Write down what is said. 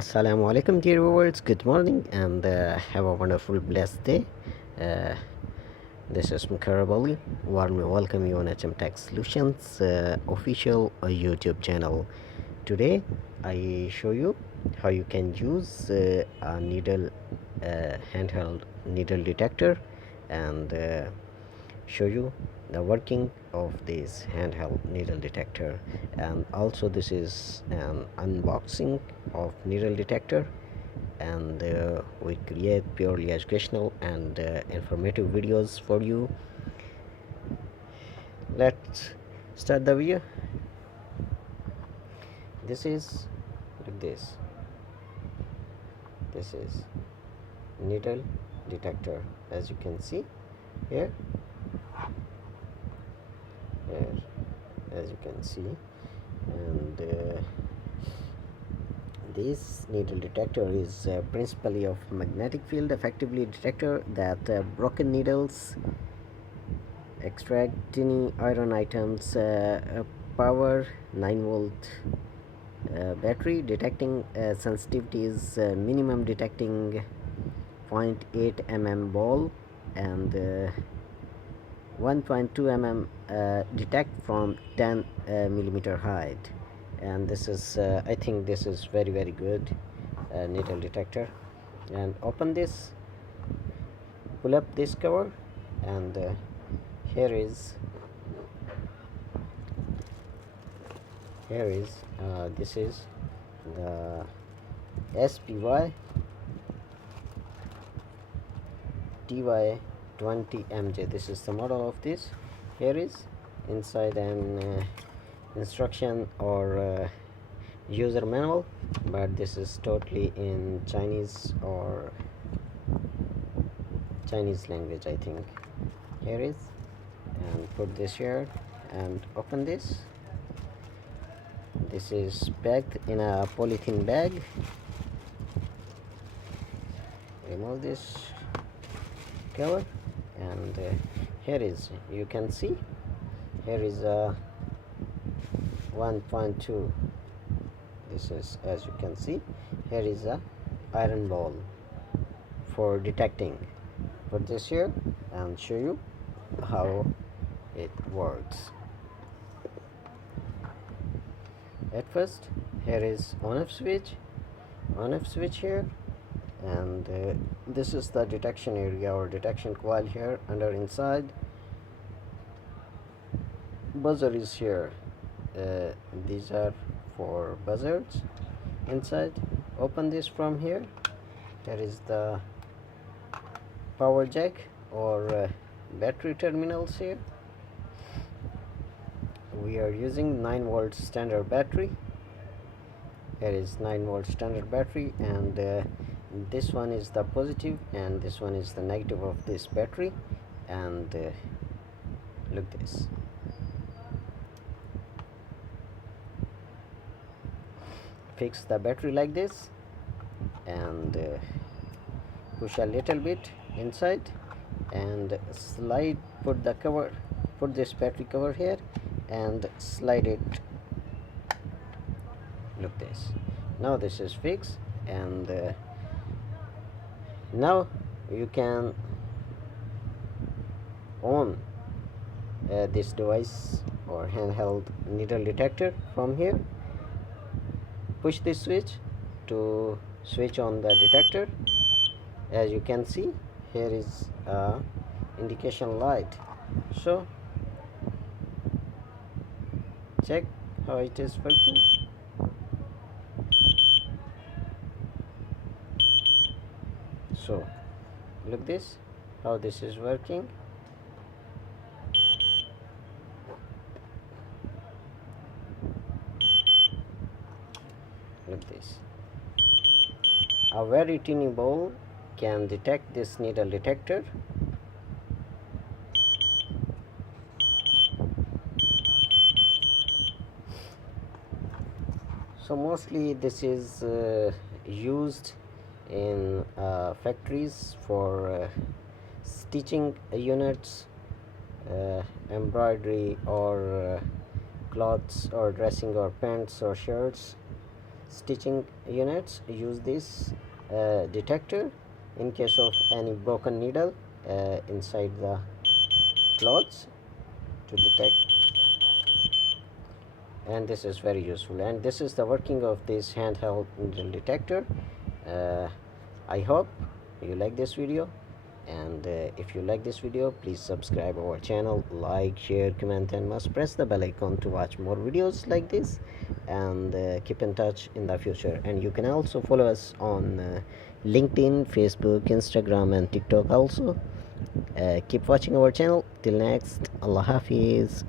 Assalamu alaikum, dear viewers. Good morning and have a wonderful, blessed day. Uh, this is Mukarabali. Warmly welcome you on HM Tech Solutions official YouTube channel. Today, I show you how you can use a handheld needle detector and show you the working of this handheld needle detector, and also this is an unboxing of needle detector, and we create purely educational and informative videos for you. Let's start the video. This is like this is needle detector, as you can see here, here as you can see. And this needle detector is principally of magnetic field effectively detector that broken needles, extract any iron items, power 9-volt battery. Detecting sensitivity is minimum detecting 0.8 mm ball and 1.2 mm detect from 10 millimeter height. And this is I think this is very good needle detector. And open this, pull up this cover, and here is this is the SPY TY20MJ. This is the model of this. Here is inside an instruction or user manual, but this is totally in Chinese or Chinese language, I think. Here is, and put this here and open this. This is packed in a polythene bag. Remove this cover, and here is, you can see, here is a 1.2. This is, as you can see, here is a iron ball for detecting. Put this here and show you how it works. At first, here is on-off switch here, and this is the detection area or detection coil here under inside. Buzzer is here. These are for buzzers inside. Open this from here. There is the power jack or battery terminals here. We are using 9-volt standard battery. Here is 9-volt standard battery, and this one is the positive and this one is the negative of this battery. And look this. Fix the battery like this and push a little bit inside and slide, put the cover, put this battery cover here and slide it. Look this. Now this is fixed, and now you can on this device or handheld needle detector from here. Push this switch to switch on the detector. As you can see, here is a indication light. So check how it is working. So look this, how this is working. Look this. A very tiny ball can detect this needle detector. So mostly this is used in factories for stitching units, embroidery, or cloths or dressing or pants or shirts. stitching units use this detector in case of any broken needle inside the clothes to detect, and this is very useful. And this is the working of this handheld needle detector. uh, I hope you like this video, and if you like this video, please subscribe our channel, like, share, comment, and must press the bell icon to watch more videos like this, and keep in touch in the future. And you can also follow us on LinkedIn, Facebook, Instagram, and TikTok also. Keep watching our channel. Till next, Allah Hafiz.